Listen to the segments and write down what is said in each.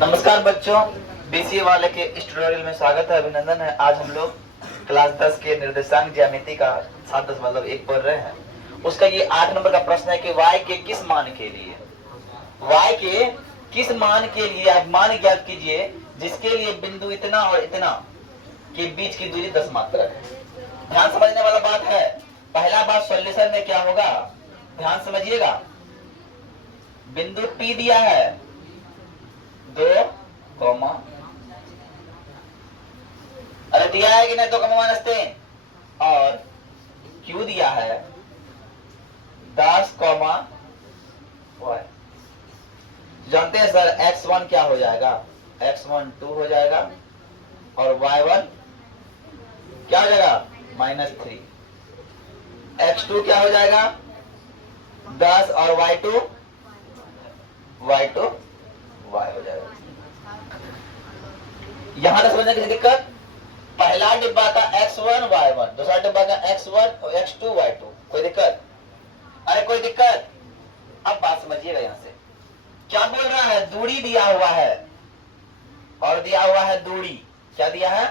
नमस्कार बच्चों, बीसीए वाले के इस ट्यूटोरियल में स्वागत है, अभिनंदन है। आज हम लोग क्लास 10 के निर्देशांक ज्यामिति का 7.1 पढ़ रहे हैं। उसका ये 8 नंबर का प्रश्न है कि y के किस मान के लिए आप मान ज्ञात कीजिए जिसके लिए बिंदु इतना और इतना के बीच की दूरी 10 मात्रक है। ध्यान समझने वाला बात है। पहला बात सॉल्यूशन में क्या होगा, ध्यान समझिएगा। बिंदु P दिया है 2, अरे दिया है कि नहीं, 2, और Q दिया है 10, y। जानते हैं सर x1 क्या हो जाएगा, x1 2 हो जाएगा और y1 क्या हो जाएगा -3। x2 क्या हो जाएगा 10 और y2 y हो जाएगा। यहां तक समझने की दिक्कत। पहला डिब्बा का x1 y1, दूसरा डिब्बा का x1 और x2 y2, कोई दिक्कत? अरे कोई दिक्कत? अब बात समझिएगा। यहां से क्या बोल रहा है, दूरी दिया हुआ है और दिया हुआ है दूरी। क्या दिया है?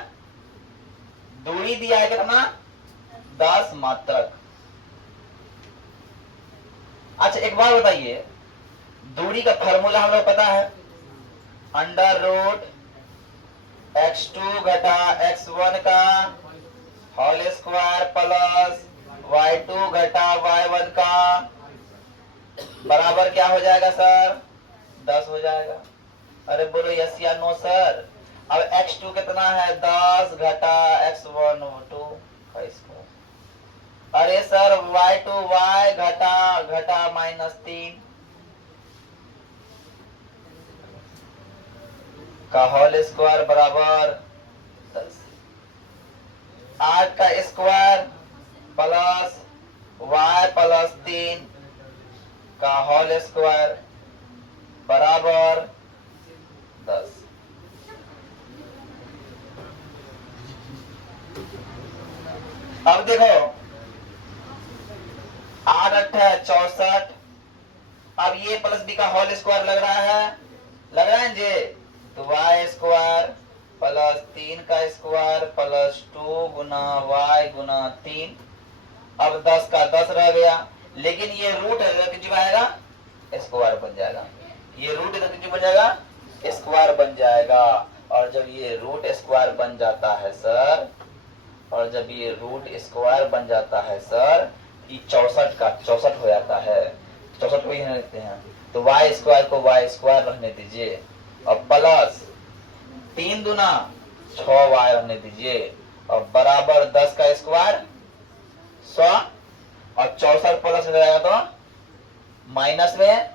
दूरी दिया है कितना, 10 मात्रक। अच्छा एक बात बताइए, दूरी का फार्मूला हम लोग पता है, √x2 घटा x1 का होल स्क्वायर प्लस y2 घटा y1 का बराबर क्या हो जाएगा सर, 10 हो जाएगा। अरे बोलो यस या नो सर। अब x2 कितना है, 10 घटा x1 2 का स्क्वायर। अरे सर y2 y घटा -3 का होल स्क्वायर बराबर 10। 8 का स्क्वायर प्लस y प्लस 3 का होल स्क्वायर बराबर 10। अब देखो 8 8 है 64। अब ये प्लस बी का होल स्क्वायर लग रहा है जी, तो y स्क्वायर प्लस 3 का स्क्वायर प्लस 2 गुना y गुना 3। अब 10 का 10 रह गया, लेकिन ये रूट जो आएगा स्क्वायर बन जाएगा। ये रूट जो बन जाएगा स्क्वायर बन जाएगा। और जब ये रूट स्क्वायर बन जाता है सर, और जब ये रूट स्क्वायर बन जाता है सर, ये 64 का 64 हो जाता है। 64 को ही रखते हैं, तो y स्क्वायर को y स्क्वायर रहने दीजिए और प्लस 3 दूना 6y रहने दीजिए और बराबर 10 का स्क्वायर 100 और 64 प्लस हो जाएगा तो माइनस में,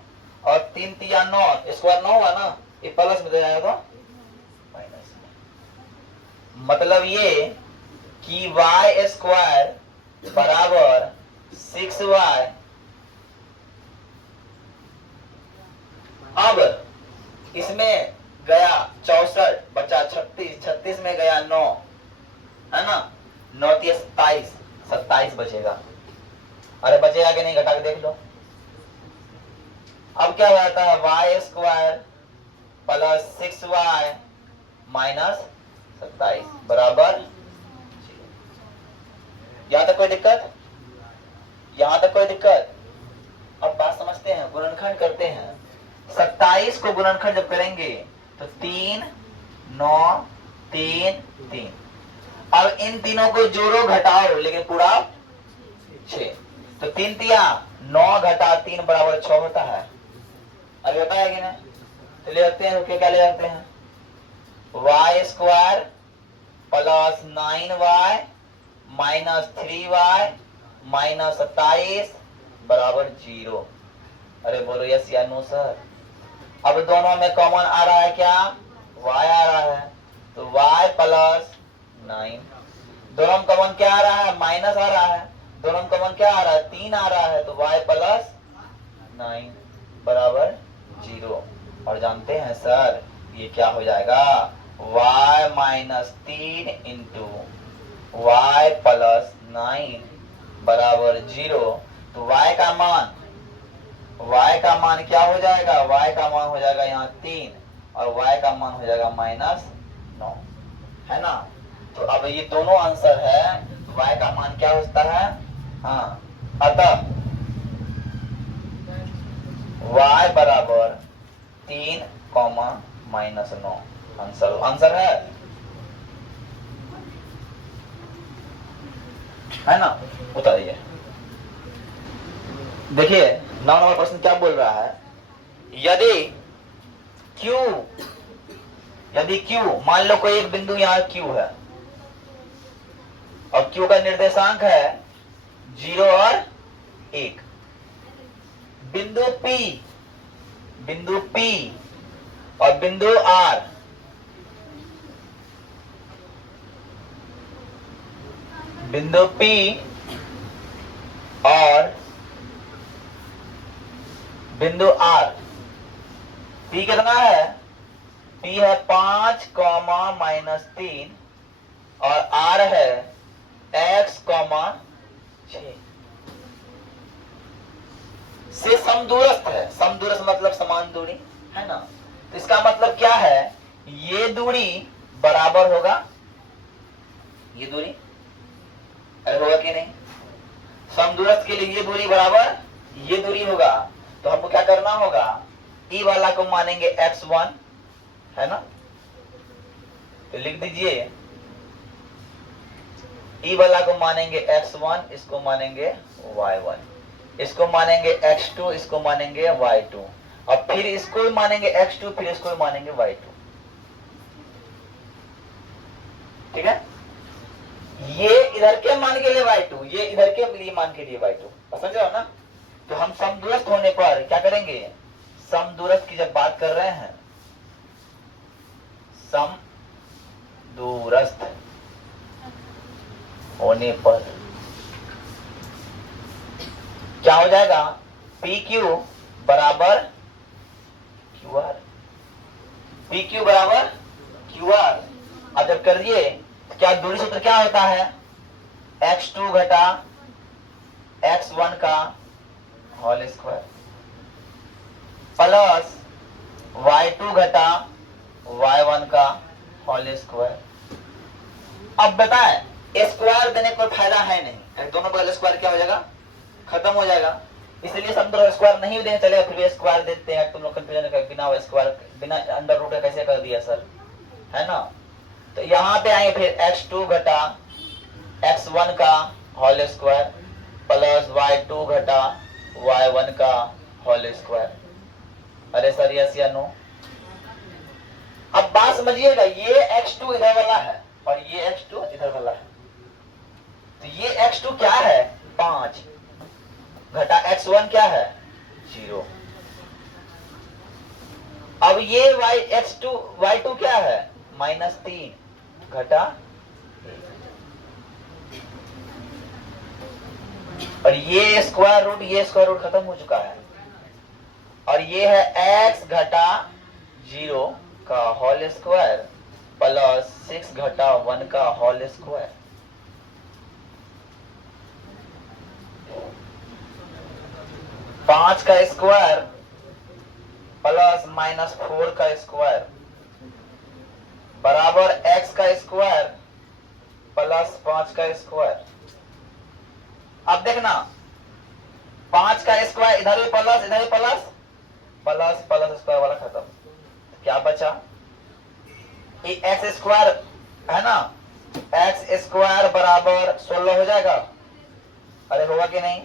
और 3 तिया 9 स्क्वायर 9 हुआ ना, ये प्लस में जाएगा तो माइनस में। मतलब ये कि y स्क्वायर बराबर 6y। अब इसमें गया 64 बचा 36, 36 में गया 9, है ना, 9 27, 27 बचेगा। अरे बचेगा कि नहीं, घटा के देख लो। अब क्या हो जाता है, y square plus 6y minus 27 बराबर 0। यहां तक कोई दिक्कत? यहां तक कोई दिक्कत? अब बात समझते हैं, गुणनखंड करते हैं। 27 को गुणनखंड जब करेंगे तो 3 9 3 3। अब इन तीनों को जोड़ो घटाओ, लेकिन पूरा 6। तो 3 तिया 9 घटा 3 बराबर 6 होता है। अभी होता है कि नहीं? तो ले रखते हैं, क्या ले रखते हैं, y square plus 9y minus 3y minus 27 बराबर 0। अरे बोलो यस या नो सर। अब दोनों में कॉमन आ रहा है क्या, y आ रहा है, तो y प्लस 9। दोनों में कॉमन क्या आ रहा है, माइनस आ रहा है। दोनों में कॉमन क्या आ रहा है, 3 आ रहा है, तो y प्लस 9 बराबर 0। और जानते हैं सर ये क्या हो जाएगा, y minus 3 into y plus 9 बराबर 0। तो y का मान क्या हो जाएगा, y का मान हो जाएगा यहाँ 3 और y का मान हो जाएगा -9, है ना। तो अब ये दोनों आंसर है, y का मान क्या होता है, हाँ, अतः y बराबर 3, -9 आंसर है ना। उतारिए, देखिए 9 नंबर प्रश्न क्या बोल रहा है, यदि Q मान लो कोई एक बिंदु यहाँ Q है और Q का निर्देशांक है 0 और 1, बिंदु P और बिंदु R, बिंदु P और बिंदु R, P कितना है, P है 5, -3 और R है x, 6 से समदूरस्थ है। समदूरस्थ मतलब समान दूरी, है ना। तो इसका मतलब क्या है, ये दूरी बराबर होगा ये दूरी, होगा कि नहीं, समदूरस्थ के लिए ये दूरी बराबर ये दूरी होगा। तो हमको क्या करना होगा, ई वाला को मानेंगे x1, है ना, तो लिख दीजिए ई वाला को मानेंगे x1, इसको मानेंगे y1, इसको मानेंगे x2, इसको मानेंगे y2, और फिर इसको भी मानेंगे x2, फिर इसको भी मानेंगे y2, ठीक है। ये इधर के मान के लिए y2, ये इधर के लिए मान के लिए y2, समझ रहे हो ना। तो हम समदूरस्थ होने पर क्या करेंगे, समदूरस्थ की जब बात कर रहे हैं, समदूरस्थ होने पर क्या हो जाएगा, PQ बराबर QR, PQ बराबर QR। अब जब कर दिए तो क्या दूरी सूत्र क्या होता है, x2 घटा x1 का होल स्क्वायर प्लस y2 घटा y1 का होल स्क्वायर। अब बताएं, स्क्वायर देने का कोई फायदा है नहीं, दोनों बगल स्क्वायर क्या हो जाएगा, खत्म हो जाएगा, इसलिए समदूर स्क्वायर नहीं देने चलेगा, फिर भी स्क्वायर देते हैं। तुम लोग कंफ्यूजन कर, बिना स्क्वायर बिना अंडर रूट कैसे कर दिया सर, है ना। तो यहाँ पे आए फिर x2 घटा x1 का होल स्क्वायर प्लस y2 घटा y1 का होल स्क्वायर। अरे सर यस या नो। अब बात समझिएगा, ये x2 इधर वाला है और ये x2 इधर वाला है, तो ये x2 क्या है 5 घटा x1 क्या है 0। अब ये y2 क्या है -3 घटा, और ये स्क्वायर रूट खत्म हो चुका है, और ये है x घटा 0 का होल स्क्वायर प्लस 6 घटा 1 का होल स्क्वायर। पांच का स्क्वायर प्लस -4 का स्क्वायर बराबर x का स्क्वायर प्लस 5 का स्क्वायर। अब देखना 5 का स्क्वायर इधर भी प्लस, इधर भी प्लस, प्लस स्क्वायर वाला खत्म, क्या बचा, ये एक्स स्क्वायर है ना, एक्स स्क्वायर बराबर 16 हो जाएगा, अरे होगा कि नहीं,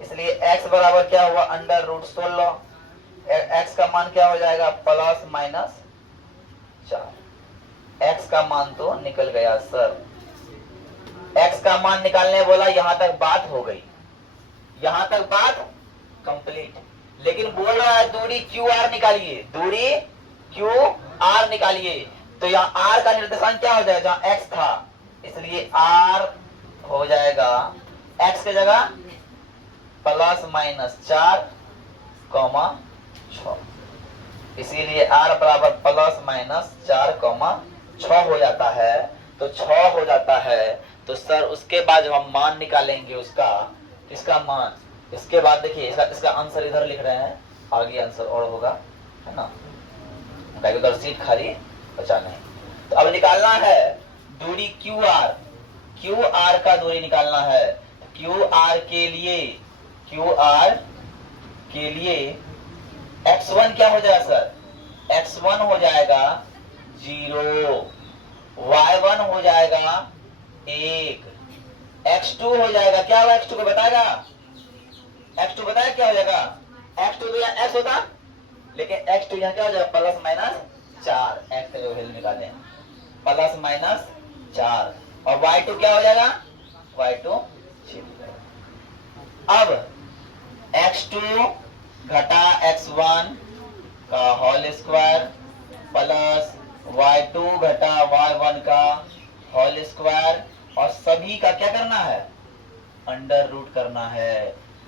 इसलिए x बराबर क्या हुआ अंडर रूट 16, x का मान क्या हो जाएगा प्लस -4, x का मान तो निकल गया सर। x का मान निकालने बोला, यहां तक बात हो गई, यहां तक बात कंप्लीट, लेकिन बोल रहा है दूरी QR निकालिए, दूरी QR निकालिए। तो यहाँ R का निर्देशांक क्या हो जाएगा, जहां x था, इसलिए R हो जाएगा x की जगह प्लस -4, 6, इसीलिए R बराबर प्लस -4, 6 हो जाता है। तो 6 हो जाता है, तो सर उसके बाद जब हम मान निकालेंगे उसका, इसका मान, इसके बाद देखिए इसका आंसर इधर लिख रहे हैं, आगे आंसर और होगा, है ना। ताकि उधर सीट खाली बचा नहीं। तो अब निकालना है दूरी क्यू आर, क्यू आर का दूरी निकालना है। क्यू आर के लिए x1 क्या हो जाएगा सर, x1 हो जाएगा 0, y1 हो जाएगा 1, x2 हो जाएगा, क्या होगा x2 को बताएगा, x2 बताया क्या हो जाएगा, x2 तो यहाँ x होता, लेकिन x2 यहाँ क्या हो जाएगा प्लस माइनस 4, x का जो वैल्यू निकाले प्लस माइनस 4, और y2 क्या हो जाएगा, y2 अब x2 घटा x1 का होल स्क्वायर प्लस y2 घटा y1 का होल स्क्वायर, और सभी का क्या करना है, अंडर रूट करना है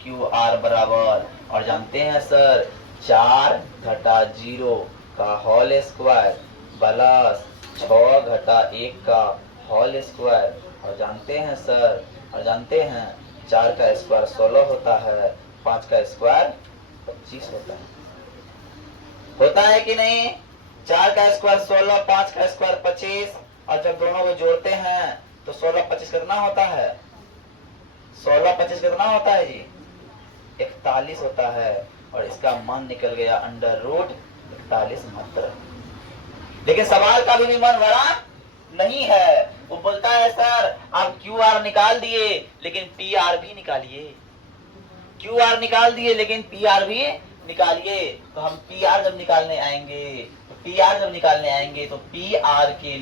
क्यू आर बराबर, और जानते हैं सर 4 घटा 0 का होल स्क्वायर प्लस 6 घटा 1 का होल स्क्वायर, और जानते हैं सर, और जानते हैं 4 का स्क्वायर 16 होता है, 5 का स्क्वायर 25 होता है कि नहीं, 4 का स्क्वायर 16, 5 का स्क्वायर 25, और जब दोनों को जोड़ते हैं तो 16 25 कितना होता है, 16 25 कितना होता है जी, 41 होता है, और इसका मान निकल गया अंडर रूट 41 मात्र। लेकिन सवाल का भी मन बड़ा नहीं है, वो बोलता है सर आप क्यू आर निकाल दिए लेकिन पी आर भी निकालिए, क्यू आर निकाल दिए लेकिन पी आर भी निकालिए। तो हम पी आर जब निकालने आएंगे, तो पी आर जब निकालने आएंगे तो पी आर के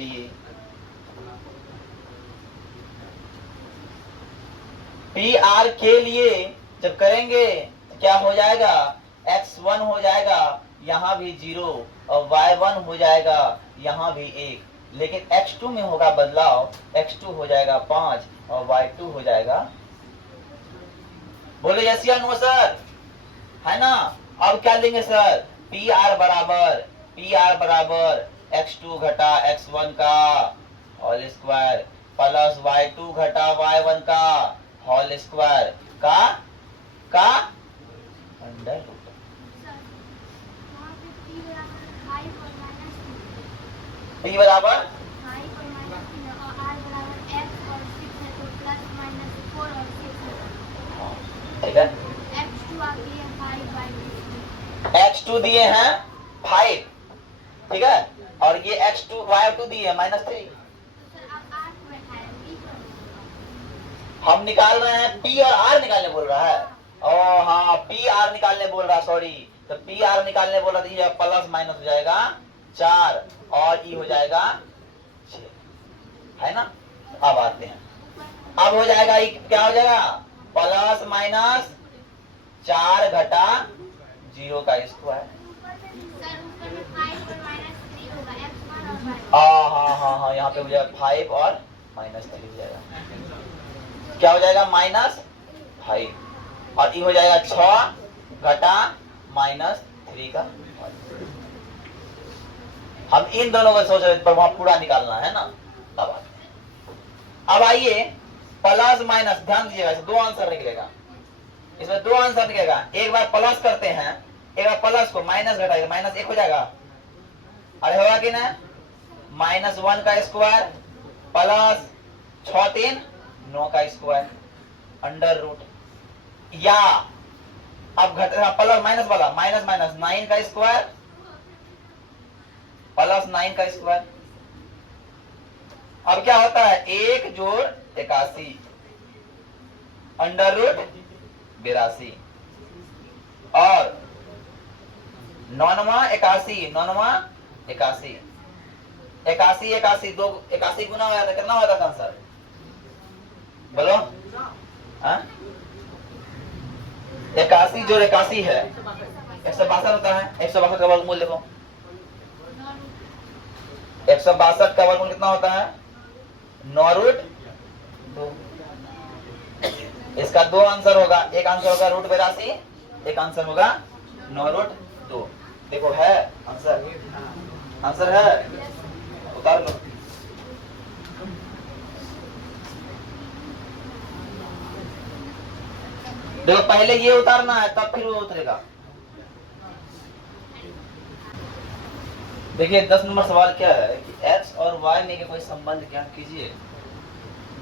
लिए जब करेंगे तो क्या हो जाएगा, x1 हो जाएगा यहाँ भी 0, और y1 हो जाएगा यहाँ भी 1, लेकिन x2 में होगा बदलाव, x2 हो जाएगा 5 और y2 हो जाएगा, बोले यस या नो सर, है ना। अब क्या लेंगे सर, पी आर बराबर x2 घटा x1 का होल स्क्वायर प्लस y2 घटा y1 का होल स्क्वायर का अंडर रूट। पी बराबर ठीक है, x2 दिए हैं 5, ठीक है, और ये x2 y2 दिए हैं -3। हम निकाल रहे हैं P और R निकालने बोल रहा है, ओ हाँ P R निकालने बोल रहा है, सॉरी, तो P R निकालने बोल रहा था, ये प्लस माइनस हो जाएगा 4 और E हो जाएगा 6, है ना। अब आते हैं, अब हो जाएगा E क्या हो जाएगा, प्लस माइनस 4 घटा 0 का स्क्वायर, हाँ यहाँ पे हो जाएगा 5 और -3 हो जाएगा, क्या हो जाएगा -5, और ये हो जाएगा 6 घटा -3 का। हम इन दोनों को सोच रहे पर वहां पूरा निकालना है ना। अब आइए प्लस माइनस, ध्यान दीजिएगा, दो आंसर निकलेगा, इसमें दो आंसर निकलेगा, एक बार प्लस करते हैं, एक बार प्लस को माइनस घटाएगा, -1 हो जाएगा, अरे होगा कि ना, -1 का स्क्वायर प्लस 6 3 9 का स्क्वायर अंडर रूट, या अब घट प्लस माइनस वाला माइनस 9 का स्क्वायर प्लस 9 का स्क्वायर। अब क्या होता है, 1 जोड़ 81 अंडर रूट 82, और 9वां 81 81 दो 81 गुना हो जाता, कितना होता आंसर बोलो, 81 जोड़ 81 है 162 होता है, 162 का वर्गमूल देखो, 162 का वर्गमूल कितना होता है, 9√2। इसका दो आंसर होगा, एक आंसर होगा √82, एक आंसर होगा 9√2। देखो है आंसर है, उतार लो। देखो पहले ये उतारना है तब फिर वो उतरेगा। देखिए 10 नंबर सवाल क्या है कि x और y में के कोई संबंध क्या कीजिए।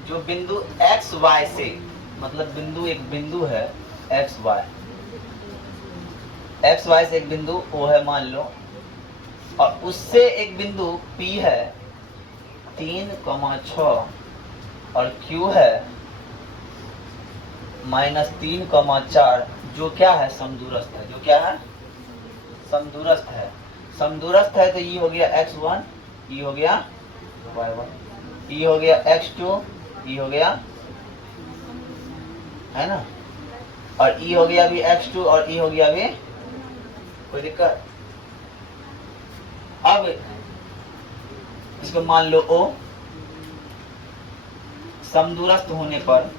जो बिंदु x y से, मतलब बिंदु एक बिंदु है x y से एक बिंदु O है मान लो, और उससे एक बिंदु P है 3,6 और Q है -3,4, जो क्या है समदूरस्थ है। जो क्या है समदूरस्थ है। समदूरस्थ है तो ये हो गया x1, ये हो गया y1, ये हो गया x2, ये हो गया, है ना, और ये हो गया अभी x2 और ये हो गया अभी, कोई दिक्कत। अब इसको मान लो O, समदूरस्थ होने पर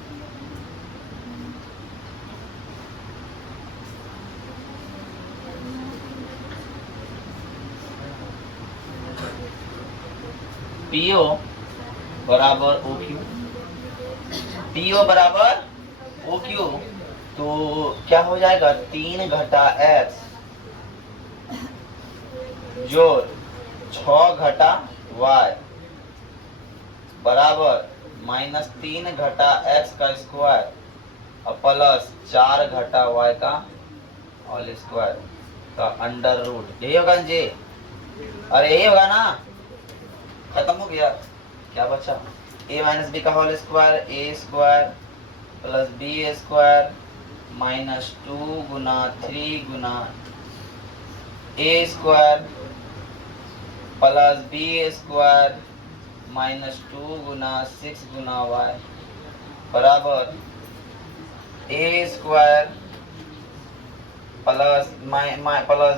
PO बराबर OQ, PO बराबर OQ, तो क्या हो जाएगा 3 घटा x जोड़ 6 घटा y बराबर -3 घटा x का स्क्वायर और प्लस 4 घटा y का होल स्क्वायर का अंडर रूट। यही होगा जी, अरे यही होगा ना, खत्म हो गया। क्या बचा a माइनस बी का होल स्क्वायर, ए स्क्वायर प्लस बी स्क्वायर -2 गुना 3 गुना ए स्क्वायर प्लस बी स्क्वायर -2 गुना 6 गुना y बराबर ए स्क्वायर प्लस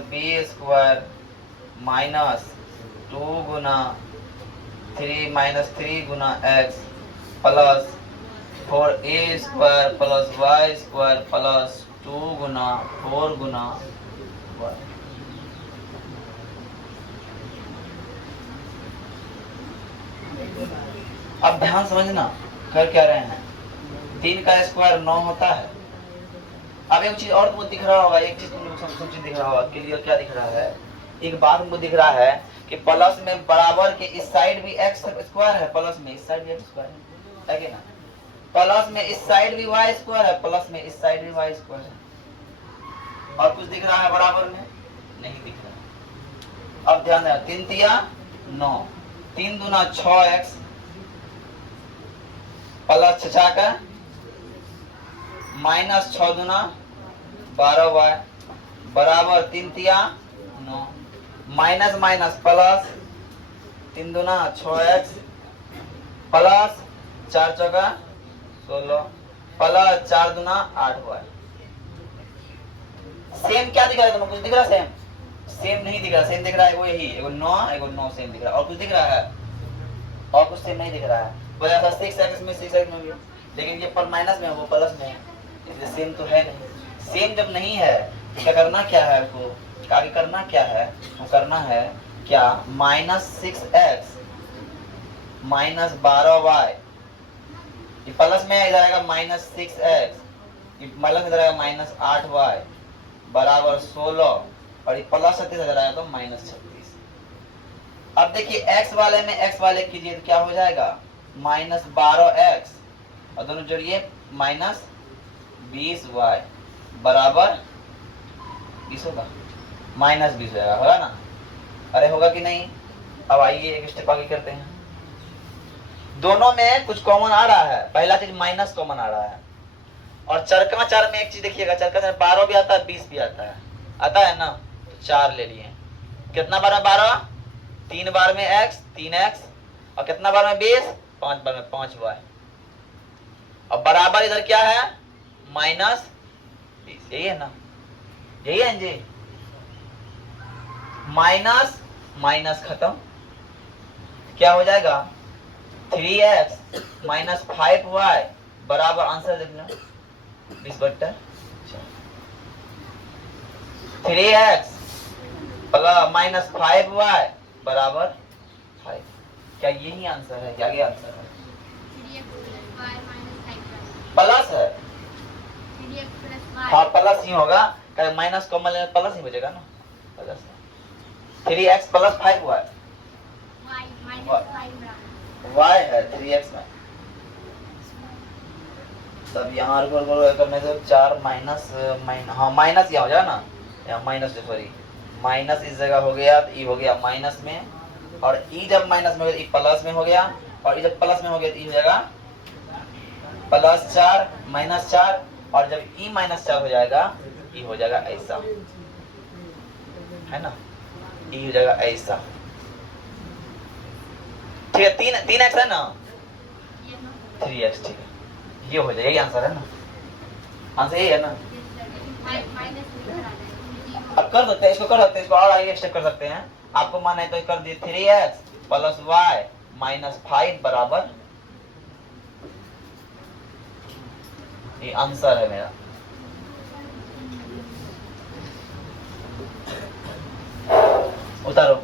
बी स्क्वायर -2 गुना 3 गुना x plus 4a square plus y square plus 2 गुना 4 गुना y। अब ध्यान समझना कर क्या रहे हैं। 3 का स्क्वायर 9 होता है। अब एक चीज और तुमको दिख रहा होगा, एक चीज तुमको दिख रहा होगा, क्लियर क्या दिख रहा है, एक बात तुमको दिख रहा है कि प्लस में बराबर के इस साइड भी x स्क्वायर है, प्लस में इस साइड भी x स्क्वायर है कि ना, प्लस में इस साइड भी y स्क्वायर है, प्लस में इस साइड भी y स्क्वायर है। और कुछ दिख रहा है बराबर में? नहीं दिख रहा। अब ध्यान देना, 3 तिया 9, 3 दूना 6x प्लस 6 का -6 दूना 12y बराबर 3 तिया 9, माइनस माइनस प्लस 3 दूना 6x प्लस 4 चौका 16 प्लस 4 दूना 8y। सेम क्या दिख रहा है? तुम्हें कुछ दिख रहा है? सेम नहीं दिख रहा। सेम दिख रहा है वो यही, एगो 9 सेम दिख रहा है। और कुछ दिख रहा है? और कुछ सेम नहीं दिख रहा है। बोला था 6x में 6x में भी, लेकिन ये पर माइनस में है, वो प्लस में है, इसलिए सेम तो है नहीं। सेम जब नहीं है तो क्या करना क्या है आपको? आगे करना क्या है? वो करना है क्या, -6x -12y, ये प्लस में इधर आएगा -6x, ये माइनस इधर आएगा -8y बराबर 16, और ये प्लस 36 इधर आएगा तो -36। अब देखिए x वाले में x वाले कीजिए तो क्या हो जाएगा, -12x और दोनों जोड़िए -20y बराबर 20 होगा, -20 हो जाएगा, होगा ना? अरे होगा कि नहीं? अब आइए एक स्टेप आगे करते हैं। दोनों में कुछ कॉमन आ रहा है। पहला चीज माइनस कॉमन आ रहा है, और चरका 4 में एक चीज देखिएगा, चरका 4 12 भी आता है, 20 भी आता है ना? तो 4 ले लिए। कितना बार में 12? 3 बार में x 3x, और कितना बार में 20? 5 बार में 5y, और बराबर इधर क्या है, -20। यही है ना? यही है जी। माइनस माइनस खत्म, क्या हो जाएगा, 3x -5y बराबर, आंसर देख लो 20/4। 3x -5y बराबर 5। क्या यही आंसर है? क्या ये आंसर है? प्लस है, हाँ प्लस ही होगा, माइनस कॉमन लेने प्लस ही बचेगा ना, प्लस है। 3x प्लस 5 हुआ है, y है 3x में, तब यहाँ करने से 4 माइनस हाँ माइनस यहाँ हो जाएगा ना, यहाँ माइनस सॉरी माइनस इस जगह हो गया तो ई हो गया माइनस में, और ई जब माइनस में हो गया ई प्लस में हो गया, और ई जब प्लस में हो गया तो ई हो जाएगा +4 -4, और जब ई -4 हो जाएगा ई हो जाएगा ऐसा, है ना, ई हो जाएगा ऐसा। ठीक है, 3x है ना, 3x, ठीक है, ये हो जाएगा, ये आंसर है ना, आंसर ये है ना। अब कर सकते हैं इसको, कर सकते हैं इसको, और आगे स्टेप कर सकते हैं, आपको मन है तो कर दिए 3x + y - 5 बराबर, ये आंसर है मेरा। उतारो।